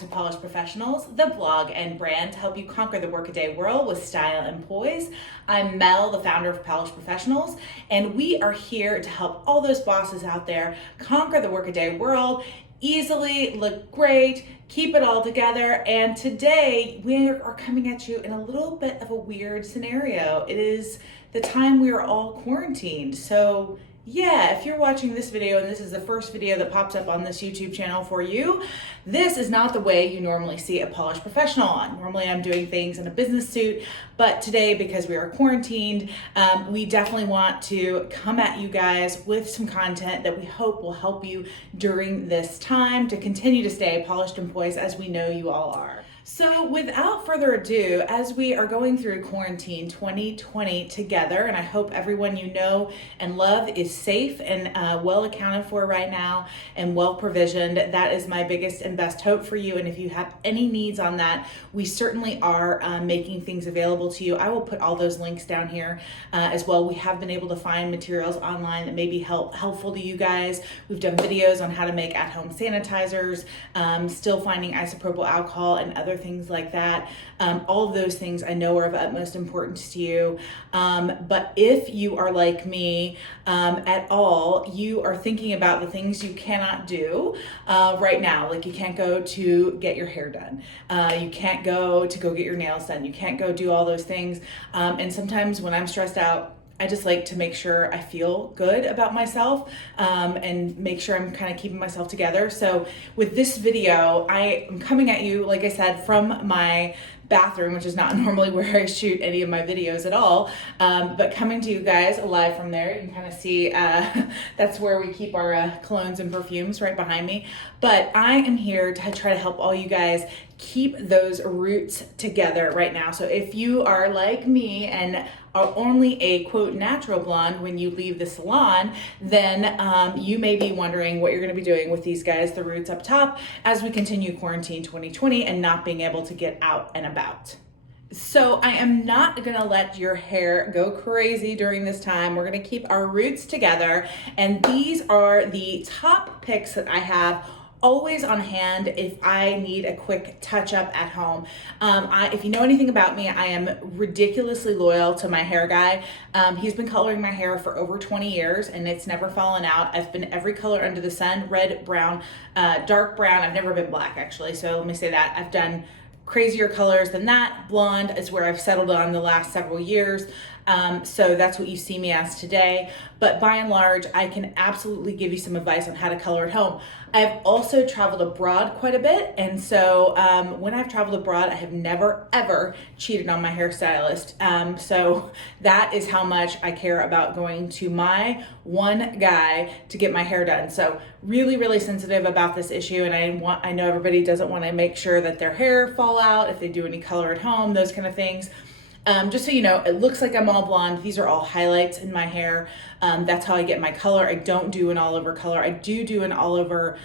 to Polished Professionals, the blog and brand to help you conquer the workaday world with style and poise. I'm Mel, the founder of Polished Professionals, and we are here to help all those bosses out there conquer the workaday world easily, look great, keep it all together. And today we are coming at you in a little bit of a weird scenario. It is the time we are all quarantined. So yeah, if you're watching this video and this is the first video that pops up on this YouTube channel for you, this is not the way you normally see a polished professional on. Normally I'm doing things in a business suit, but today, because we are quarantined, we definitely want to come at you guys with some content that we hope will help you during this time to continue to stay polished and poised as we know you all are. So without further ado, as we are going through quarantine 2020 together, and I hope everyone you know and love is safe and well accounted for right now and well provisioned. That is my biggest and best hope for you. And if you have any needs on that, we certainly are making things available to you. I will put all those links down here as well. We have been able to find materials online that may be helpful to you guys. We've done videos on how to make at-home sanitizers, still finding isopropyl alcohol and other things like that. All of those things I know are of utmost importance to you. But if you are like me at all, you are thinking about the things you cannot do right now. Like you can't go to get your hair done. You can't go get your nails done. You can't go do all those things. And sometimes when I'm stressed out, I just like to make sure I feel good about myself and make sure I'm kind of keeping myself together. So with this video, I am coming at you, like I said, from my bathroom, which is not normally where I shoot any of my videos at all, but coming to you guys live from there. You can kind of see that's where we keep our colognes and perfumes right behind me. But I am here to try to help all you guys keep those roots together right now. So if you are like me and are only a quote natural blonde when you leave the salon, then you may be wondering what you're going to be doing with these guys, the roots up top, as we continue quarantine 2020 and not being able to get out and about. So I am not gonna let your hair go crazy during this time. We're gonna keep our roots together, and these are the top picks that I have always on hand if I need a quick touch up at home. If you know anything about me, I am ridiculously loyal to my hair guy. He's been coloring my hair for over 20 years and it's never fallen out. I've been every color under the sun, red, brown, dark brown. I've never been black actually, so let me say that. I've done crazier colors than that. Blonde is where I've settled on the last several years. So that's what you see me as today. But by and large, I can absolutely give you some advice on how to color at home. I've also traveled abroad quite a bit. And so when I've traveled abroad, I have never, ever cheated on my hairstylist. So that is how much I care about going to my one guy to get my hair done. So really, really sensitive about this issue. And I know everybody doesn't want to make sure that their hair fall out if they do any color at home, those kind of things. Just so you know, it looks like I'm all blonde. These are all highlights in my hair. That's how I get my color. I don't do an all over color. I do an all over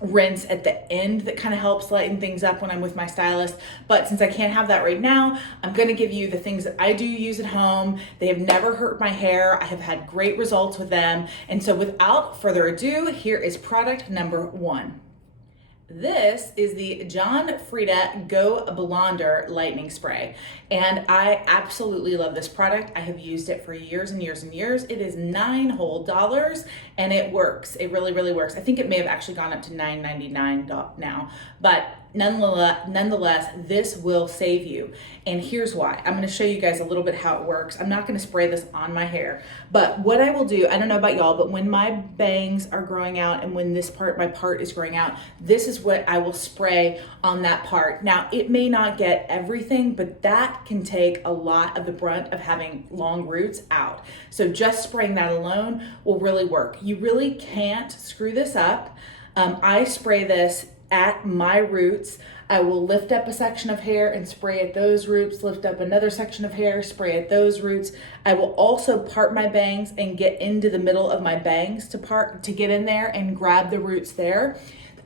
rinse at the end that kind of helps lighten things up when I'm with my stylist. But since I can't have that right now, I'm going to give you the things that I do use at home. They have never hurt my hair. I have had great results with them. And so without further ado, here is product number 1. This is the John Frieda Go Blonder Lightning Spray, and I absolutely love this product. I have used it for years and years and years. It is $9 whole, and it works. It really, really works. I think it may have actually gone up to $9.99 now, but nonetheless, this will save you. And here's why. I'm gonna show you guys a little bit how it works. I'm not gonna spray this on my hair, but what I will do, I don't know about y'all, but when my bangs are growing out and when my part is growing out, this is what I will spray on that part. Now, it may not get everything, but that can take a lot of the brunt of having long roots out. So just spraying that alone will really work. You really can't screw this up. I spray this at my roots. I will lift up a section of hair and spray at those roots, lift up another section of hair, spray at those roots. I will also part my bangs and get into the middle of my bangs to get in there and grab the roots there.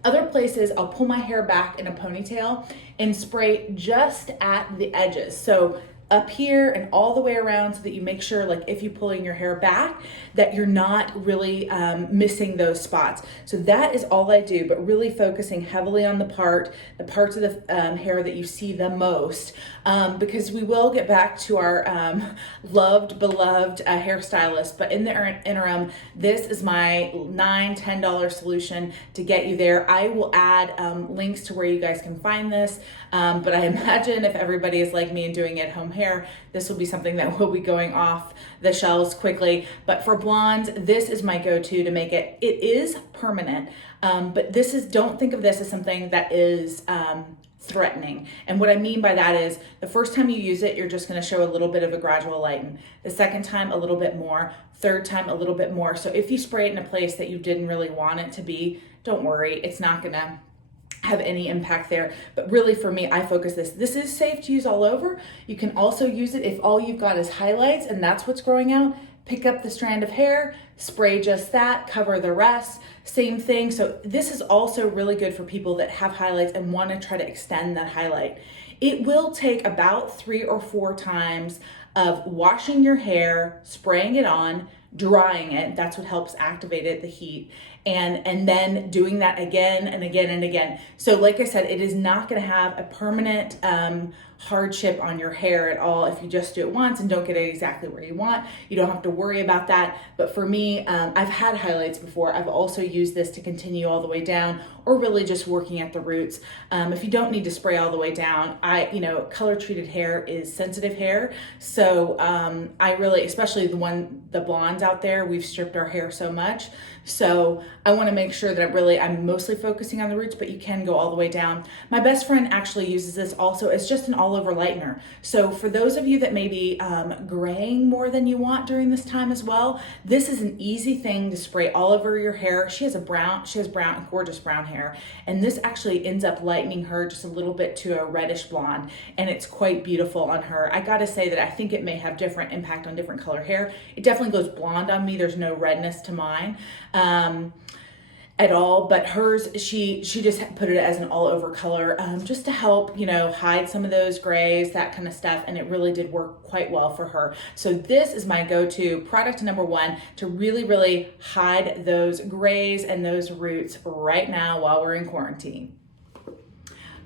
Other places, I'll pull my hair back in a ponytail and spray just at the edges. So up here and all the way around so that you make sure, like if you're pulling your hair back, that you're not really missing those spots. So that is all I do, but really focusing heavily on the parts of the hair that you see the most, because we will get back to our beloved hairstylist, but in the interim, this is my $9-10 solution to get you there. I will add links to where you guys can find this, but I imagine if everybody is like me and doing at-home hair, this will be something that will be going off the shelves quickly. But for blondes, this is my go-to to make it. It is permanent, but don't think of this as something that is threatening. And what I mean by that is the first time you use it, you're just going to show a little bit of a gradual lighten. The second time, a little bit more. Third time, a little bit more. So if you spray it in a place that you didn't really want it to be, don't worry, it's not going to have any impact there. But really for me, I focus this is safe to use all over. You can also use it if all you've got is highlights and that's what's growing out. Pick up the strand of hair, spray just that, cover the rest, same thing. So this is also really good for people that have highlights and want to try to extend that highlight. It will take about 3 or 4 times of washing your hair, spraying it on, drying it. That's what helps activate it, the heat. And then doing that again and again and again. So like I said, it is not going to have a permanent hardship on your hair at all if you just do it once and don't get it exactly where you want. You don't have to worry about that. But for me, I've had highlights before. I've also used this to continue all the way down, or really just working at the roots. If you don't need to spray all the way down, color treated hair is sensitive hair. So I really, especially the blondes out there, we've stripped our hair so much. So I want to make sure that I'm mostly focusing on the roots, but you can go all the way down. My best friend actually uses this also as just an all-over lightener. So for those of you that may be graying more than you want during this time as well, this is an easy thing to spray all over your hair. She has gorgeous brown hair, and this actually ends up lightening her just a little bit to a reddish blonde, and it's quite beautiful on her. I gotta say that I think it may have different impact on different color hair. It definitely goes blonde on me. There's no redness to mine at all, but hers, she just put it as an all over color, just to help, hide some of those grays, that kind of stuff. And it really did work quite well for her. So this is my go-to product number 1 to really, really hide those grays and those roots right now while we're in quarantine.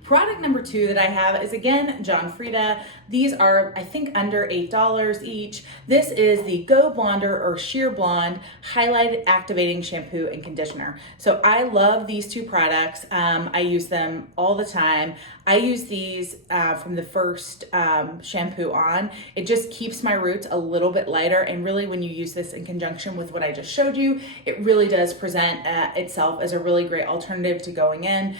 Product number 2 that I have is, again, John Frieda. These are, I think, under $8 each. This is the Go Blonder or Sheer Blonde Highlighted Activating Shampoo and Conditioner. So I love these 2 products. I use them all the time. I use these from the first shampoo on. It just keeps my roots a little bit lighter, and really when you use this in conjunction with what I just showed you, it really does present itself as a really great alternative to going in.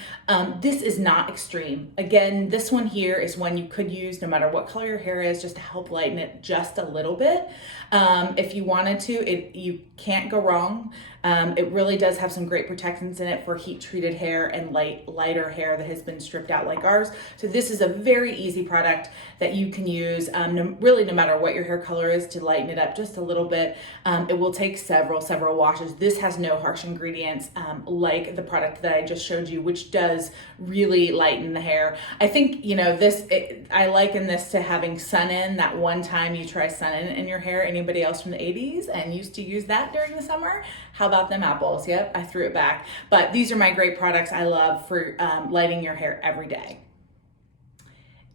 This is not extreme. Again, this one here is one you could use no matter what color your hair is, just to help lighten it just a little bit. If you wanted to, you can't go wrong. It really does have some great protectants in it for heat treated hair and lighter hair that has been stripped out like ours. So this is a very easy product that you can use really no matter what your hair color is, to lighten it up just a little bit. It will take several washes. This has no harsh ingredients like the product that I just showed you, which does really lighten the hair. I think, I liken this to having Sun-In. That one time you try Sun-In in your hair. Anybody else from the 80s and used to use that during the summer? How about them apples? Yep, I threw it back. But these are my great products I love for lighting your hair every day.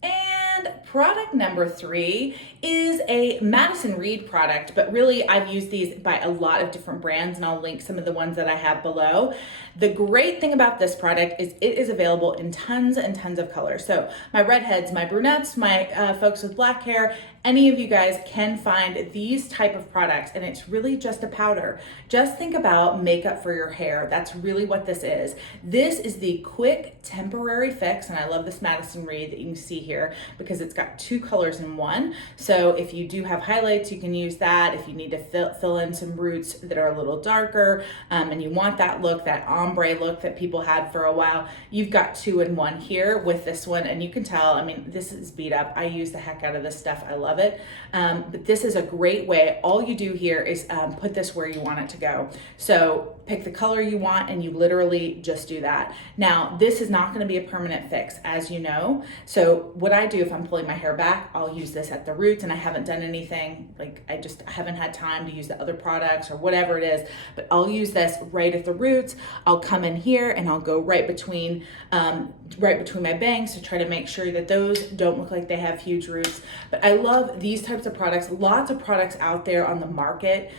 And product number 3 is a Madison Reed product, but really I've used these by a lot of different brands, and I'll link some of the ones that I have below. The great thing about this product is it is available in tons and tons of colors. So my redheads, my brunettes, my folks with black hair, any of you guys can find these type of products, and it's really just a powder. Just think about makeup for your hair. That's really what this is. This is the quick temporary fix, and I love this Madison Reed that you can see here because it's got 2 colors in one. So if you do have highlights, you can use that. If you need to fill in some roots that are a little darker, and you want that look, that ombre look that people had for a while, you've got 2 in 1 here with this one, and you can tell, I mean, this is beat up. I use the heck out of this stuff. I love it. But this is a great way. All you do here is put this where you want it to go. So pick the color you want, and you literally just do that. Now, this is not going to be a permanent fix, as you know. So what I do if I'm pulling my hair back, I'll use this at the roots, and I haven't done anything, like I haven't had time to use the other products or whatever it is, but I'll use this right at the roots. I'll come in here and I'll go right between my bangs to try to make sure that those don't look like they have huge roots. But I love these types of products. Lots of products out there on the market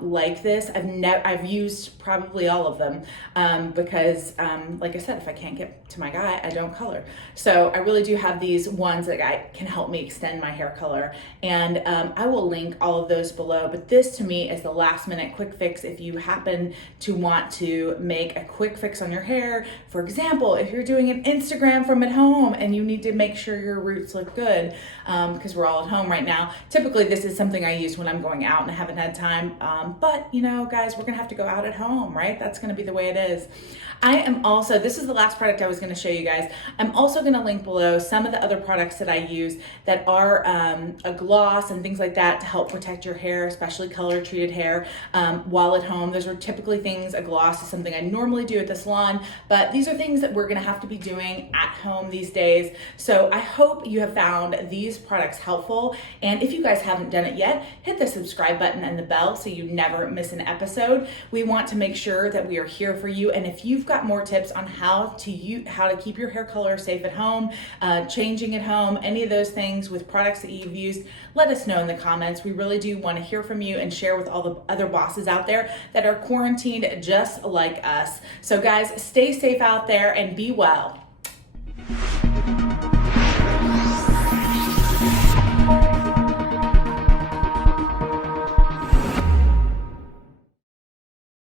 like this. I've used probably all of them because like I said, if I can't get to my guy, I don't color. So I really do have these ones that can help me extend my hair color, and I will link all of those below. But this to me is the last minute quick fix if you happen to want to make a quick fix on your hair. For example, if you're doing an Instagram from at home and you need to make sure your roots look good, because we're all at home right now. Typically this is something I use when I'm going out and I haven't had time, but you know, guys, we're gonna have to go out at home, right? That's gonna be the way it is. I am also, this is the last product I was gonna show you guys. I'm also gonna link below some of the other products that I use that are a gloss and things like that to help protect your hair, especially color treated hair, while at home. Those are typically things, a gloss is something I normally do at the salon, but these are things that we're gonna have to be doing at home these days. So I hope you have found these products helpful. And if you guys haven't done it yet, hit the subscribe button and the bell so you never miss an episode. We want to make sure that we are here for you. And if you've got more tips on how to keep your hair color safe at home, changing at home, any of those things with products that you've used, let us know in the comments. We really do want to hear from you and share with all the other bosses out there that are quarantined just like us. So guys, stay safe out there and be well.